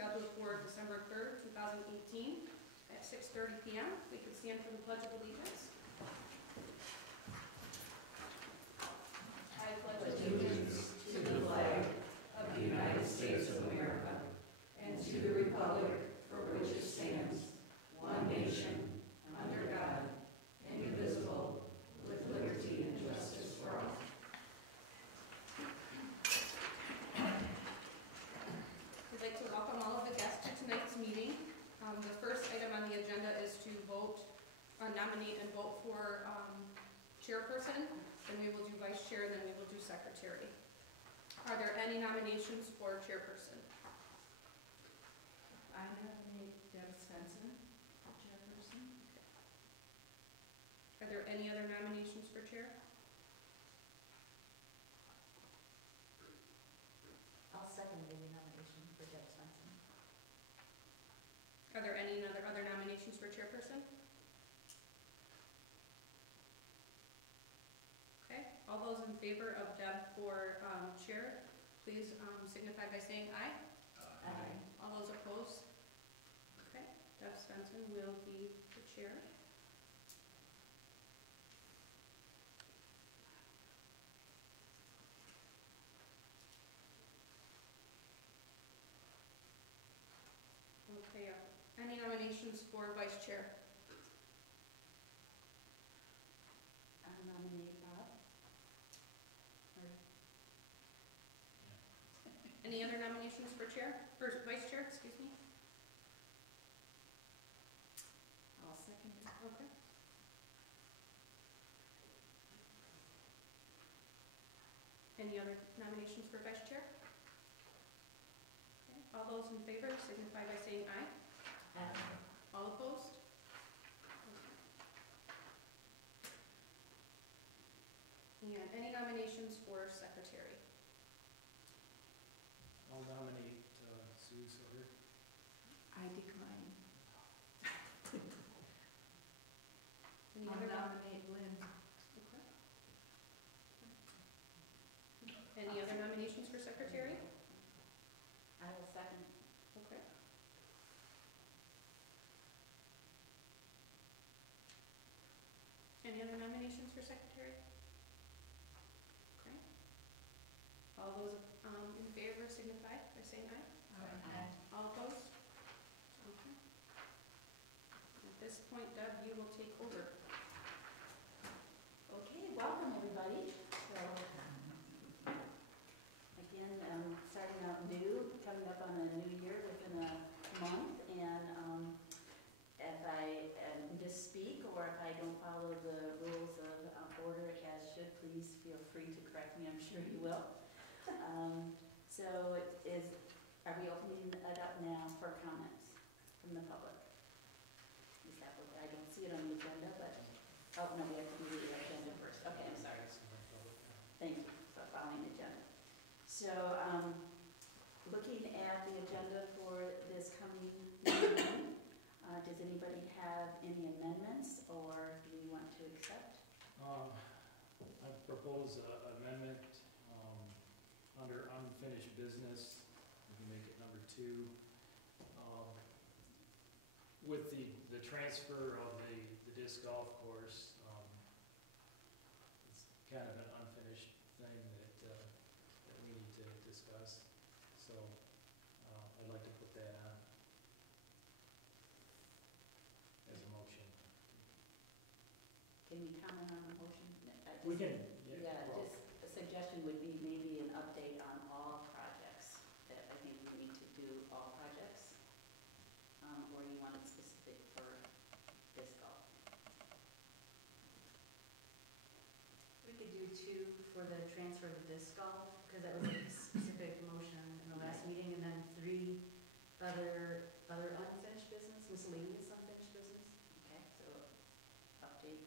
scheduled for December 3rd, 2018 at 6:30 p.m. We can stand for the Pledge of Allegiance. I pledge allegiance to the flag of the United States of America and to the republic for which it stands, one nation, under God, indivisible, with liberty and justice for all. We'd like to welcome all of the guests to tonight's meeting. The first item on the agenda is to vote, nominate and vote for chairperson. Then we will do vice chair, and then we will do secretary. Are there any nominations for chairperson? I nominate Deb Svensson for chairperson. Are there any other nominations for chair? I'll second the nomination for Deb Svensson. Are there any other nominations for chairperson? Okay, all those in favor of Deb for chair, please signify by saying aye. Aye. All those opposed? Okay, Deb Svensson will be the chair. Okay, any nominations for vice chair? I'll nominate Bob. Any other nominations for chair, for vice chair, excuse me? I'll second it. Okay. Any other nominations for vice chair? Okay. All those in favor signify by saying aye. Aye. All opposed? Okay. And any nominations for secretary? I'll nominate Sue Sutter. I decline. Any I'll other nominate Lynn. Okay. Any other nominations for secretary? I will second. Okay. Any other nominations for secretary? Okay. All those in favor signify by saying aye. Aye. All opposed? Okay. At this point, Deb, you will take over. Okay, welcome everybody. So, again, starting out new, coming up on a new year within a month, and if I misspeak or if I don't follow the rules of order as should, please feel free to correct me. I'm sure you will. So, are we opening it up now for comments from the public? Is that what, I don't see it on the agenda, but, oh, no, we have to do the agenda first. Okay, I'm sorry. Thank you for following the agenda. So, looking at the agenda for this coming meeting, does anybody have any amendments, or do we want to accept? I propose an amendment under unfinished business. We can make it number 2. With the transfer of the disc golf course, it's kind of an unfinished thing that we need to discuss. So I'd like to put that on as a motion. Can we comment on the motion? We can, Yeah, just a suggestion would be maybe an update on all projects, that I think we need to do all projects, or you want it specific for disc golf? We could do 2 for the transfer of the disc golf, because that was a specific motion in the last meeting, and then 3 other unfinished business, miscellaneous unfinished business. Okay, so update.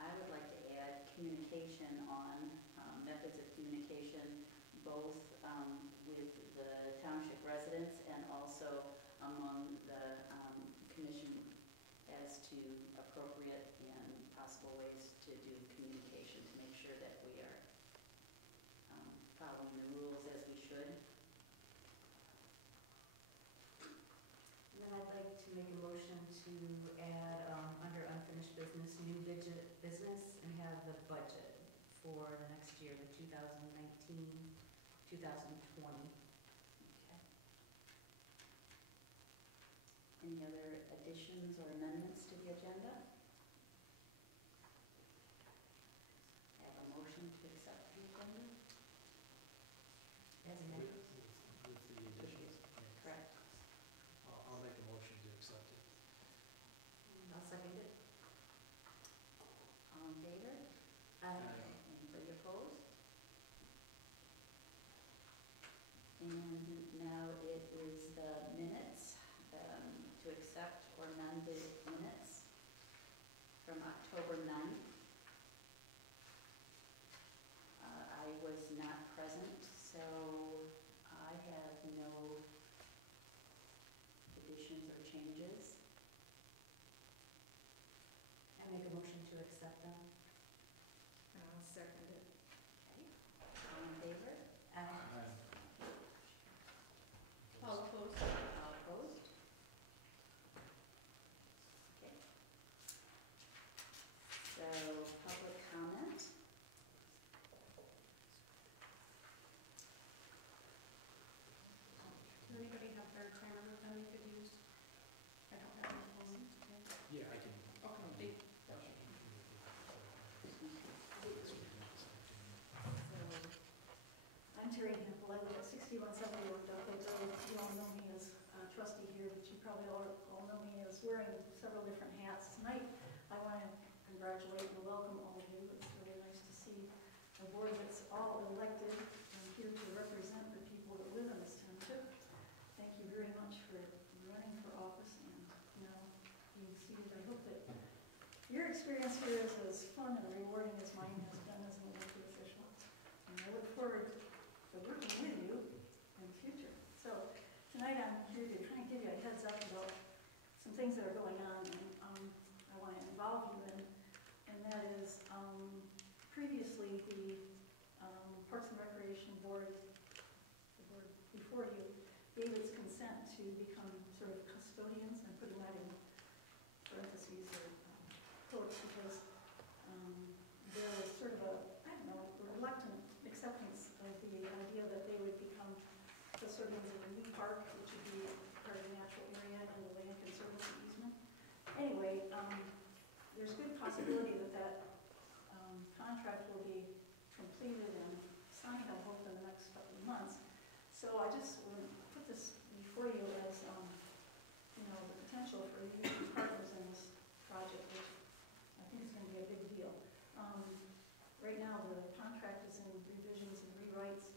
I would like to add communication on methods of communication, both with the township residents and also among the commission as to appropriate and possible ways to do communication to make sure that we are following the rules as we should. to add, under unfinished business, new business, and have the budget for the next year, the 2019, 2020. Okay. Any other additions or amendments to the agenda? I have a motion to accept the agenda. As amended. With the additions. Correct. I'll make a motion to accept it. I'll second it. All in favor? Aye. Anybody opposed? And now it is the minutes, to accept or amend the minutes from October 9th. I was not present, so I have no additions or changes. I make a motion to accept them. And I'll second it. Okay. All in favor? Aye. All opposed? All opposed? Okay. So, public comment. Does anybody have their timer with them you could use? I don't have my phone. Yeah, I can. Okay. I'm Terry Hempel. I live at 6170 Oak Dock Road. You all know me as a trustee here, but you probably all know me as wearing several different hats. Tonight, I want to congratulate and welcome all of you. It's really nice to see a board that's all elected and here to represent the people that live in this township. Thank you very much for running for office and now being seated. I hope that your experience here is as fun and rewarding as mine has been as an elected official. And I look forward to working with you in the future. So tonight I'm here to kind of give you a heads up about some things that are going on and I want to involve you in. And that is previously the Parks and Recreation Board, the board before you, gave its consent to become sort of custodians. I'm putting that in parentheses or quotes because there was sort of a, I don't know, reluctant acceptance of the idea that they would become custodians of a new park, which would be part of the natural area and the land conservancy easement. Anyway, there's good possibility that that contract will be completed and signed, I hope, in the next couple of months. So I just want to put this before you as, you know, the potential for you to be partners in this project, which I think is going to be a big deal. Right now, the contract is in revisions and rewrites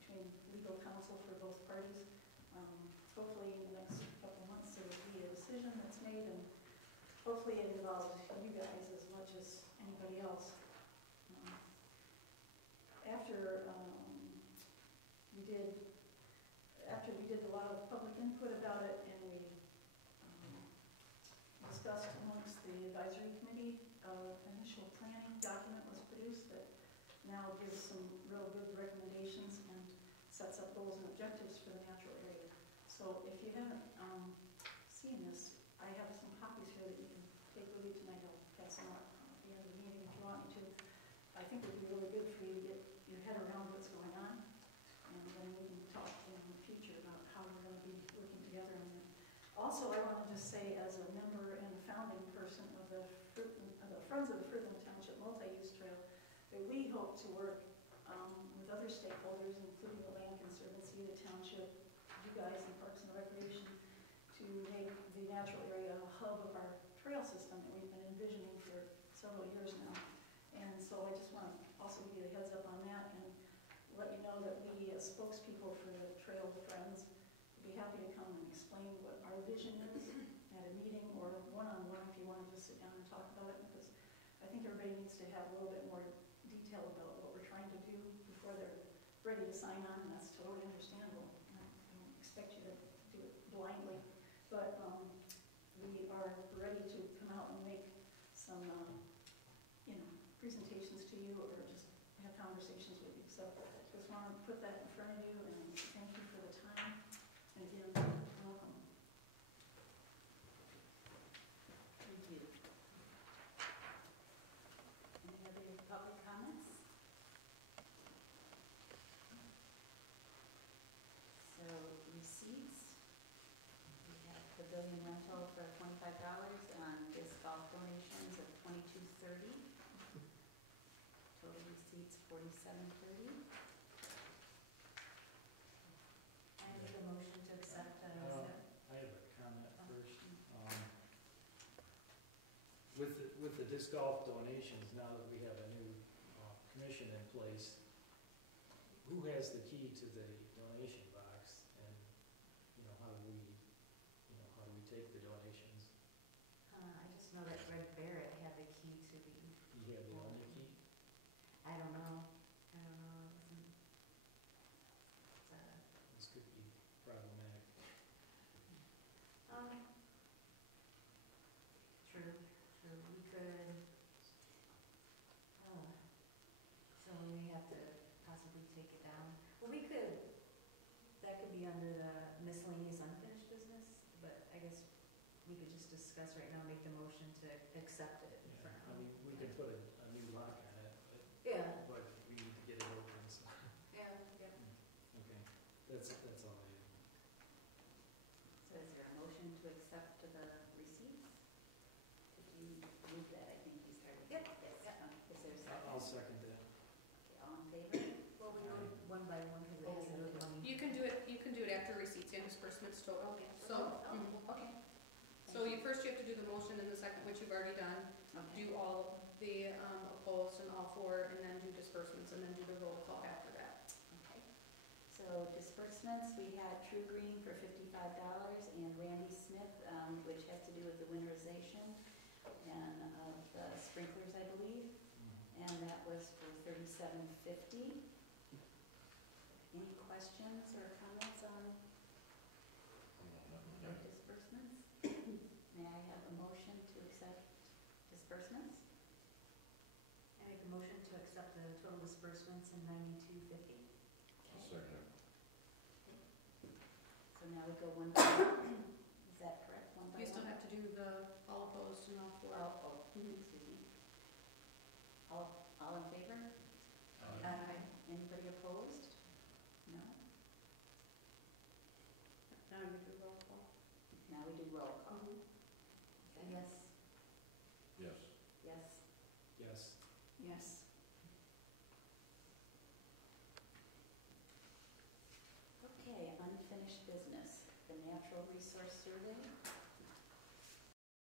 between legal counsel for both parties. Hopefully, in the next couple of months, there will be a decision that's made, and hopefully it involves you guys as much as anybody else. After we did a lot of public input about it, and we discussed amongst the advisory committee, initial planning document was produced that now gives some real good recommendations and sets up goals and objectives for the natural area. So if you haven't seen this, I have some copies here that you can take with you tonight. I'll pass them out at the end of the meeting if you want me to. I think it would be really good for you to get your head around what's going on, and then we can talk in the future about how we're going to be working together on it. Also, I want to just say, as a member and founding person of the Friends of the Fruitland Township Multi-Use Trail, that we hope to work with other stakeholders, including the Land Conservancy, the township, you guys in Parks and Recreation, to make the natural area a hub of our trail system that we've been envisioning for several years now. And so I just want to also give you a heads up on that and let you know that we, as spokespeople for the Trail Friends, would be happy to come and explain what our vision is at a meeting or one-on-one if you want to just sit down and talk about it, because I think everybody needs to have a little bit more detail about what we're trying to do before they're ready to sign on, and that's totally understandable. I don't expect you to do it blindly, but we are ready to come out and make some, you know, presentations to you or just have conversations with you. So just want to put that in front of you and thank you for the time. And again, welcome. $9,250. Total receipts $47.30. I make a motion to accept, I have a comment first. With the disc golf donations, now that we have a new commission in place, who has the key to the donation box, and, how do we take the donations? I just know that Greg Barrett had the key to the, He had the only key? I don't know, it wasn't, This could be problematic. true, we could, so we have to possibly take it down. Well, that could be under the miscellaneous unfinished business, but I guess we could just discuss right now, make the motion to accept it for Yeah, now. I mean, we could put a new lock on it, Yeah, but we need to get it open, so, yeah. okay, that's all I have. So is there a motion to accept the receipts? Did you move that? I think you started. Yep. Yes. Yep. Is there a second? I'll second that. Okay, all in favor? Well, we go one by one, because it has to do with money. You can do it after receipts and disbursements total. Okay. So, Okay. so you first you have to do the motion and the second, which you've already done. Okay. Do all the opposed and all for, and then do disbursements, and then do the roll call after that. Okay. So disbursements, we had True Green for $55 and Randy Smith, which has to do with the winterization and the sprinklers, I believe. And that was for $37.50. Any questions or comments on the disbursements? May I have a motion to accept disbursements? I make a motion to accept the total disbursements in $92.50. Okay. So now we go one by one. Is that correct? One by You still one? have to do the all opposed and all for. Excuse me. All in favor? Anybody opposed? No? Now you do roll call. Now we do roll call. And yes, Yes. Yes? Yes. Yes. Okay, unfinished business. The natural resource survey.